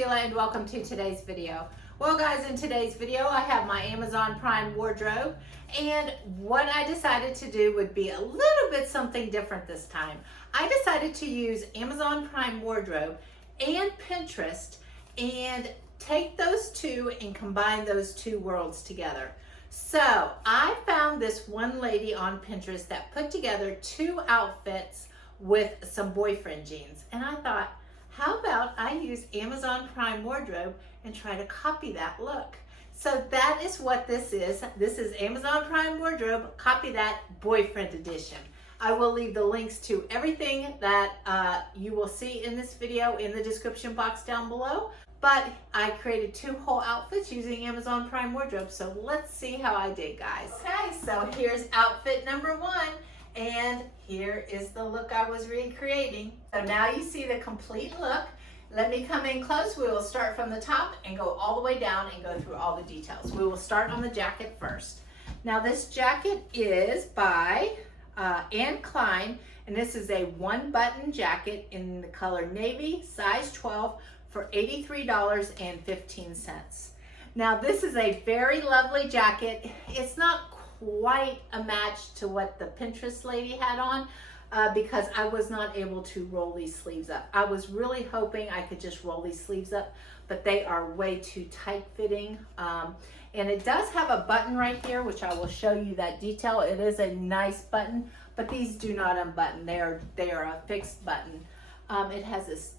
Sheila and welcome to today's video. Well guys, in today's video I have my Amazon Prime wardrobe, and what I decided to do would be a little bit something different this time. I decided to use Amazon Prime wardrobe and Pinterest and take those two and combine those two worlds together. So I found this one lady on Pinterest that put together two outfits with some boyfriend jeans, and I thought, how about I use Amazon Prime wardrobe and try to copy that look? So that is what this is. This is Amazon Prime wardrobe, copy that boyfriend edition. I will leave the links to everything that you will see in this video in the description box down below. But I created two whole outfits using Amazon Prime wardrobe. So let's see how I did, guys. Okay, so here's outfit number one. And here is the look I was recreating. So now you see the complete look. Let me come in close. We will start from the top and go all the way down and go through all the details. We will start on the jacket first. Now this jacket is by Anne Klein, and this is a one-button jacket in the color navy, size 12, for $83.15. Now this is a very lovely jacket. It's not quite a match to what the Pinterest lady had on because I was not able to roll these sleeves up. I was really hoping I could just roll these sleeves up, but they are way too tight fitting. And it does have a button right here, which I will show you that detail. It is a nice button, but these do not unbutton. They are a fixed button. It has this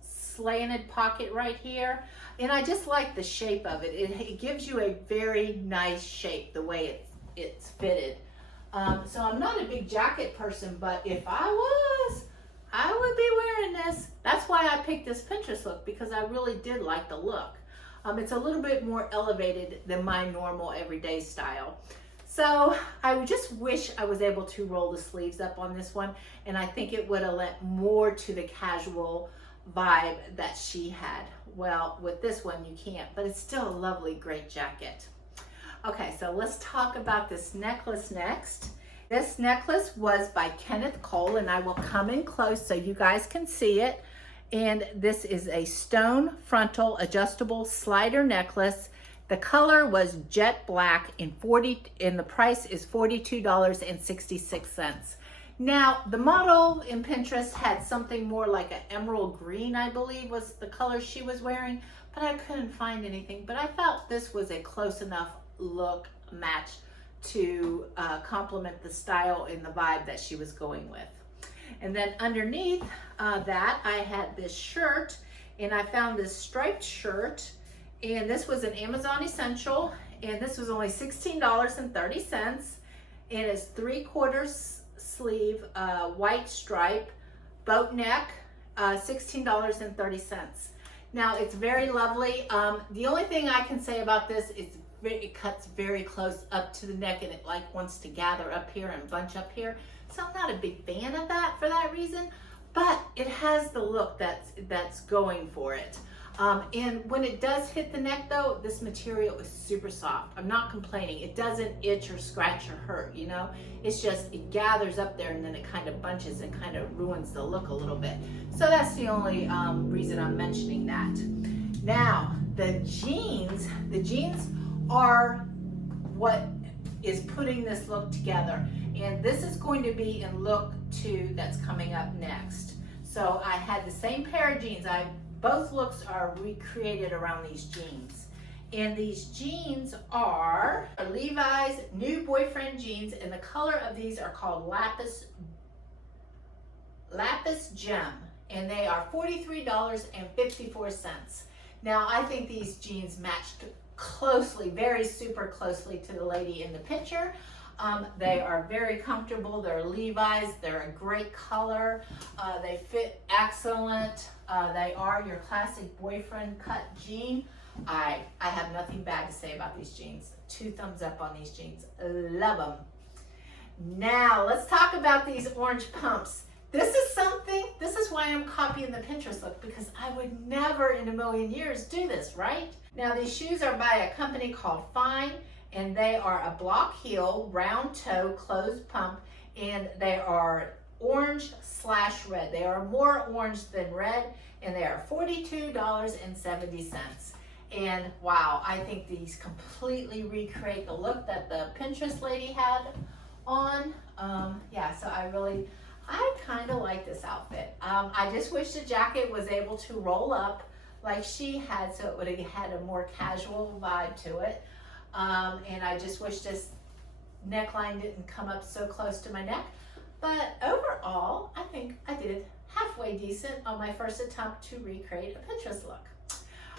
slanted pocket right here, and I just like the shape of it. It gives you a very nice shape the way it's fitted. So I'm not a big jacket person, but if I was, I would be wearing this. That's why I picked this Pinterest look, because I really did like the look. It's a little bit more elevated than my normal everyday style. So I just wish I was able to roll the sleeves up on this one, and I think it would have lent more to the casual vibe that she had. Well, with this one you can't, but it's still a lovely, great jacket. Okay, so let's talk about this necklace next. This necklace was by Kenneth Cole, and I will come in close so you guys can see it. And this is a stone frontal adjustable slider necklace. The color was jet black, and the price is $42.66. Now, the model in Pinterest had something more like an emerald green, I believe was the color she was wearing, but I couldn't find anything. But I felt this was a close enough look match to complement the style and the vibe that she was going with. And then underneath that, I had this shirt, and I found this striped shirt, and this was an Amazon Essential, and this was only $16.30, and it's 3/4 sleeve, white stripe, boat neck, $16.30. Now it's very lovely. The only thing I can say about this is it cuts very close up to the neck, and it like wants to gather up here and bunch up here. So I'm not a big fan of that for that reason, but it has the look that's going for it. And when it does hit the neck though, this material is super soft. I'm not complaining. It doesn't itch or scratch or hurt, you know? It's just, it gathers up there and then it kind of bunches and kind of ruins the look a little bit. So that's the only reason I'm mentioning that. Now, the jeans are what is putting this look together. And this is going to be in look 2 that's coming up next. So I had the same pair of jeans. Both looks are recreated around these jeans. And these jeans are Levi's new boyfriend jeans, and the color of these are called Lapis Gem, and they are $43.54. Now I think these jeans matched closely, very super closely to the lady in the picture. They are very comfortable. They're Levi's. They're a great color. They fit excellent. They are your classic boyfriend cut jean. I have nothing bad to say about these jeans. 2 thumbs up on these jeans. Love them. Now let's talk about these orange pumps. This is why I'm copying the Pinterest look, because I would never in a million years do this, right? Now these shoes are by a company called Fine, and they are a block heel, round toe, closed pump, and they are orange/red. They are more orange than red, and they are $42.70. And wow, I think these completely recreate the look that the Pinterest lady had on. Yeah, so I kind of like this outfit. I just wish the jacket was able to roll up like she had, so it would have had a more casual vibe to it. And I just wish this neckline didn't come up so close to my neck. But overall, I think I did halfway decent on my first attempt to recreate a Pinterest look.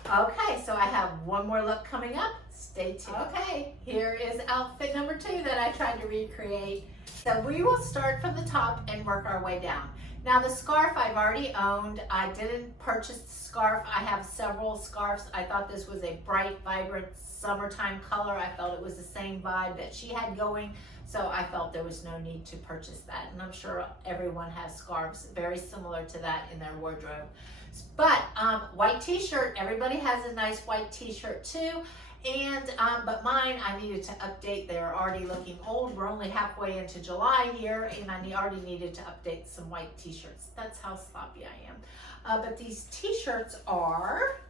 Okay, so I have one more look coming up. Stay tuned. Okay, here is outfit number 2 that I tried to recreate. So we will start from the top and work our way down. Now the scarf I've already owned. I didn't purchase the scarf. I have several scarves. I thought this was a bright, vibrant summertime color. I felt it was the same vibe that she had going. So I felt there was no need to purchase that. And I'm sure everyone has scarves very similar to that in their wardrobe. But white t-shirt, everybody has a nice white t-shirt too. And but mine, I needed to update. They're already looking old. We're only halfway into July here, and I already needed to update some white t-shirts. That's how sloppy I am. But these t-shirts are,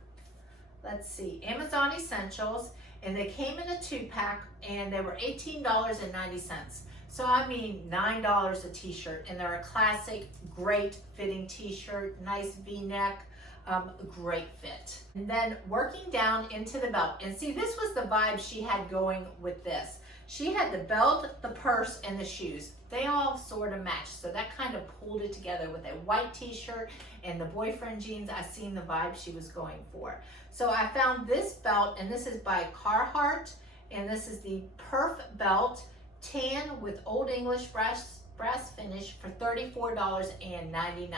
let's see, Amazon Essentials, and they came in a 2-pack, and they were $18.90. So I mean $9 a t-shirt, and they're a classic, great fitting t-shirt, nice V-neck, great fit. And then working down into the belt, and see, this was the vibe she had going with this. She had the belt, the purse, and the shoes. They all sort of matched, so that kind of pulled it together with a white t-shirt and the boyfriend jeans. I seen the vibe she was going for. So I found this belt, and this is by Carhartt, and this is the Perf belt, tan with Old English brass finish for $34.99.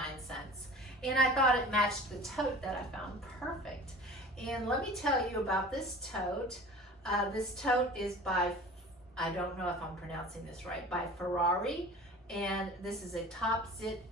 And I thought it matched the tote that I found perfect. And let me tell you about this tote. This tote is by, I don't know if I'm pronouncing this right, by Ferrari. And this is a top zip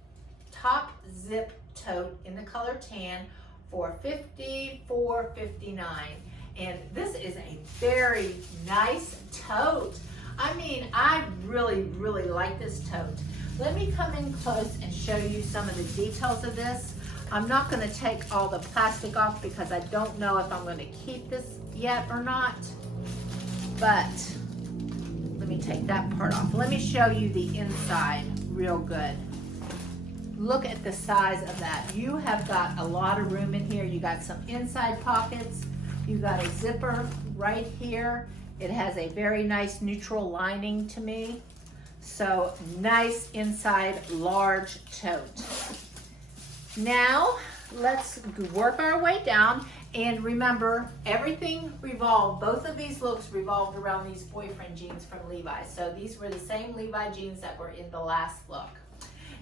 tote in the color tan for $54.59. And this is a very nice tote. I mean, I really, really like this tote. Let me come in close and show you some of the details of this. I'm not going to take all the plastic off because I don't know if I'm going to keep this yet or not. But let me take that part off. Let me show you the inside real good. Look at the size of that. You have got a lot of room in here. You got some inside pockets. You got a zipper right here. It has a very nice neutral lining to me. So nice inside large tote. Now let's work our way down, and remember, everything revolved, both of these looks revolved around these boyfriend jeans from Levi's. So these were the same Levi jeans that were in the last look.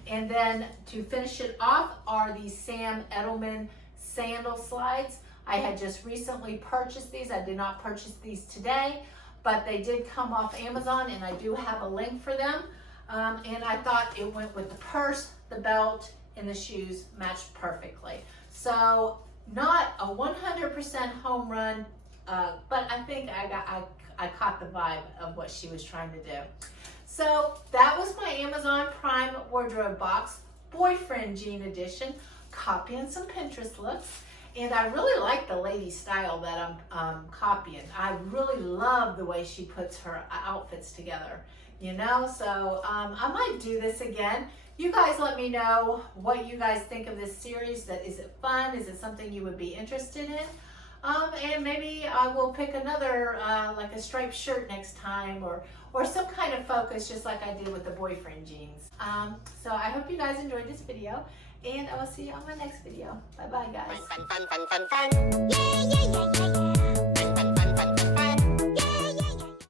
And then to finish it off are these Sam Edelman sandal slides. I had just recently purchased these. I did not purchase these today, but they did come off Amazon, and I do have a link for them. And I thought it went with the purse, the belt, and the shoes matched perfectly. So not a 100% home run, but I think I caught the vibe of what she was trying to do. So that was my Amazon Prime wardrobe box, boyfriend jean edition, copying some Pinterest looks. And I really like the lady style that I'm copying. I really love the way she puts her outfits together, you know? So I might do this again. You guys let me know what you guys think of this series. Is it fun? Is it something you would be interested in? And maybe I will pick another, like a striped shirt next time, or some kind of focus, just like I did with the boyfriend jeans. So I hope you guys enjoyed this video, and I will see you on my next video. Bye bye, guys. Fun, fun, fun, fun, fun. Yeah, yeah, yeah, yeah, yeah. Fun, fun, fun, fun, fun.